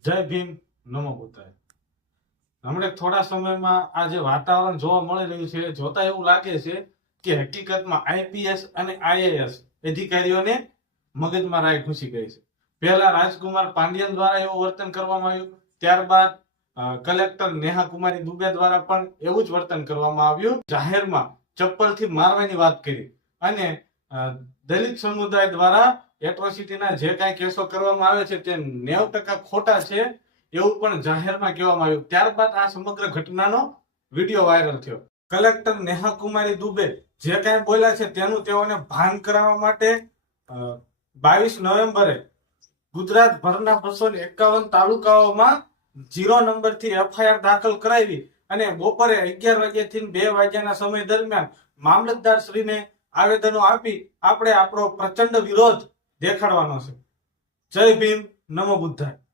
જય ભીમ, નમો બુદ્ધાય. હમણાં થોડા સમયમાં આ જે વાતાવરણ જોવા મળી રહ્યું છે, જોતા એવું લાગે છે કે હકીકતમાં આઈપીએસ અને આઈએએસ અધિકારીઓને મગજમાં રાય ઘૂસી ગઈ છે. પહેલા રાજકુમાર પાંડ્યન દ્વારા એવું વર્તન કરવામાં આવ્યું, ત્યારબાદ કલેક્ટર નેહા કુમારી દુબે દ્વારા પણ એવું જ વર્તન કરવામાં આવ્યું. જાહેરમાં ચપ્પલથી મારવાની વાત કરી અને દલિત સમુદાય દ્વારા એટ્રોસિટીના જે કાંઈ કેસો કરવામાં આવે છે તે 90% ખોટા છે એવું પણ જાહેરમાં કહેવામાં આવ્યું. ત્યારબાદ આ સમગ્ર ઘટનાનો વિડીયો વાયરલ થયો. કલેક્ટર નેહા કુમારી દુબે જે કાંઈ બોલ્યા છે તેનું તેઓને ભાન કરાવવા માટે 22 નવેમ્બરે ગુજરાતભરના 251 તાલુકાઓમાં 0 નંબરથી એફઆઈઆર દાખલ કરાવી અને બપોરે 11 વાગ્યાથી 2 વાગ્યાના સમય દરમિયાન મામલતદાર શ્રીને આવેદનો આપી આપણે આપણો પ્રચંડ વિરોધ દેખાડવાનો છે. જય ભીમ, નમો બુદ્ધાય.